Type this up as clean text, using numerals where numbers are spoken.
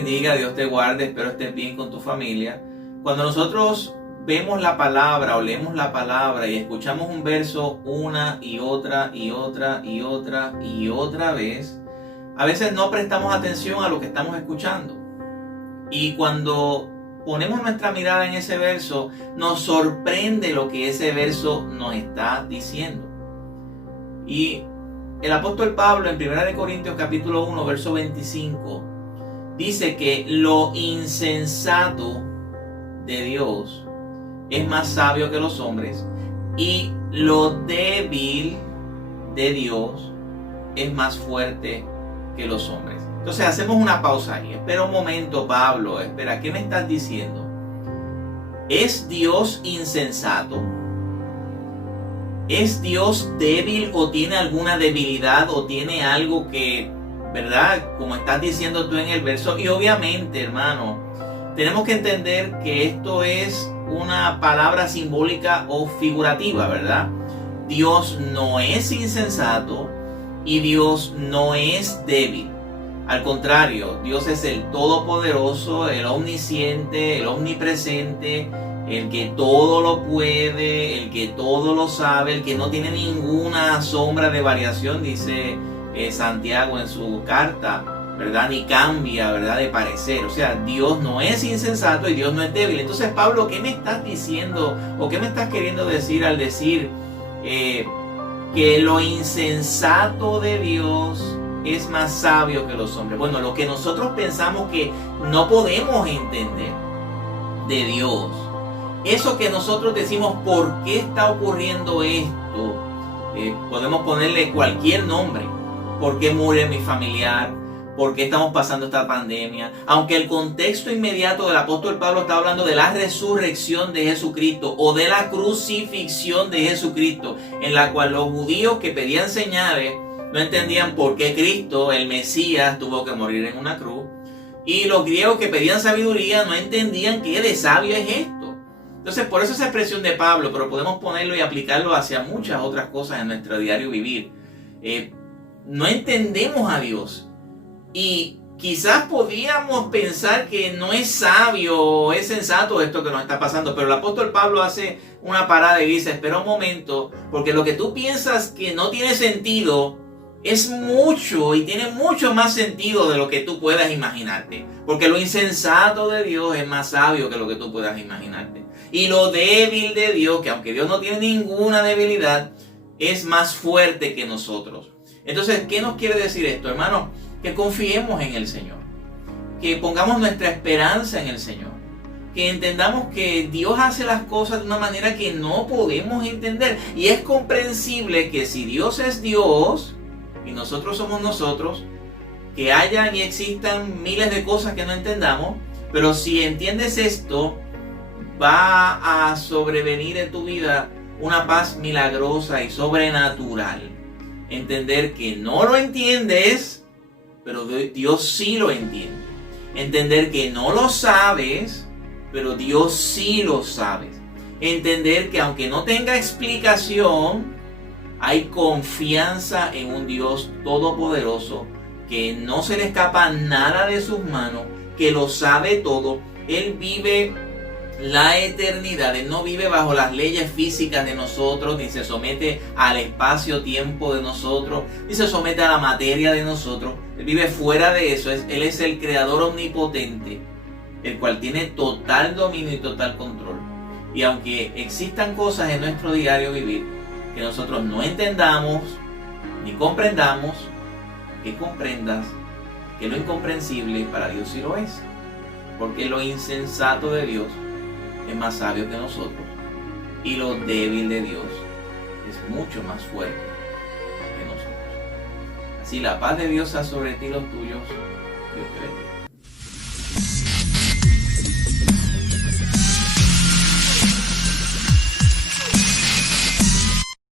bendiga, Dios te guarde, espero estés bien con tu familia. Cuando nosotros vemos la palabra o leemos la palabra y escuchamos un verso una y otra y otra y otra y otra vez, a veces no prestamos atención a lo que estamos escuchando. Y cuando ponemos nuestra mirada en ese verso, nos sorprende lo que ese verso nos está diciendo. Y el apóstol Pablo en 1 Corintios capítulo 1, verso 25, dice que lo insensato de Dios es más sabio que los hombres y lo débil de Dios es más fuerte que los hombres. Entonces hacemos una pausa ahí. Espera un momento, Pablo. Espera, ¿qué me estás diciendo? ¿Es Dios insensato? ¿Es Dios débil o tiene alguna debilidad o tiene algo que, verdad, como estás diciendo tú en el verso? Y obviamente, hermano, tenemos que entender que esto es una palabra simbólica o figurativa, ¿verdad? Dios no es insensato y Dios no es débil. Al contrario, Dios es el todopoderoso, el omnisciente, el omnipresente, el que todo lo puede, el que todo lo sabe, el que no tiene ninguna sombra de variación, dice Santiago en su carta, ¿verdad? Ni cambia, ¿verdad? De parecer. O sea, Dios no es insensato y Dios no es débil. Entonces, Pablo, ¿qué me estás diciendo o qué me estás queriendo decir al decir que lo insensato de Dios es más sabio que los hombres? Bueno, lo que nosotros pensamos que no podemos entender de Dios, eso que nosotros decimos, ¿por qué está ocurriendo esto? Podemos ponerle cualquier nombre. ¿Por qué muere mi familiar? ¿Por qué estamos pasando esta pandemia? Aunque el contexto inmediato del apóstol Pablo está hablando de la resurrección de Jesucristo o de la crucifixión de Jesucristo, en la cual los judíos que pedían señales no entendían por qué Cristo, el Mesías, tuvo que morir en una cruz. Y los griegos que pedían sabiduría no entendían qué de sabio es esto. Entonces, por eso esa expresión de Pablo, pero podemos ponerlo y aplicarlo hacia muchas otras cosas en nuestro diario vivir. No entendemos a Dios. Y quizás podíamos pensar que no es sabio o es sensato esto que nos está pasando. Pero el apóstol Pablo hace una parada y dice, espera un momento, porque lo que tú piensas que no tiene sentido es mucho y tiene mucho más sentido de lo que tú puedas imaginarte. Porque lo insensato de Dios es más sabio que lo que tú puedas imaginarte. Y lo débil de Dios, que aunque Dios no tiene ninguna debilidad, es más fuerte que nosotros. Entonces, ¿qué nos quiere decir esto, hermano? Que confiemos en el Señor. Que pongamos nuestra esperanza en el Señor. Que entendamos que Dios hace las cosas de una manera que no podemos entender. Y es comprensible que si Dios es Dios y nosotros somos nosotros, que hayan y existan miles de cosas que no entendamos, pero si entiendes esto, va a sobrevenir en tu vida una paz milagrosa y sobrenatural. Entender que no lo entiendes, pero Dios sí lo entiende. Entender que no lo sabes, pero Dios sí lo sabe. Entender que aunque no tenga explicación, hay confianza en un Dios todopoderoso, que no se le escapa nada de sus manos, que lo sabe todo. Él vive la eternidad. Él no vive bajo las leyes físicas de nosotros, ni se somete al espacio-tiempo de nosotros, ni se somete a la materia de nosotros. Él vive fuera de eso. Él es el creador omnipotente, el cual tiene total dominio y total control. Y aunque existan cosas en nuestro diario vivir que nosotros no entendamos ni comprendamos, que comprendas que lo incomprensible para Dios sí lo es. Porque lo insensato de Dios es más sabio que nosotros y lo débil de Dios es mucho más fuerte que nosotros. Así la paz de Dios sea sobre ti y los tuyos. Dios te bendiga.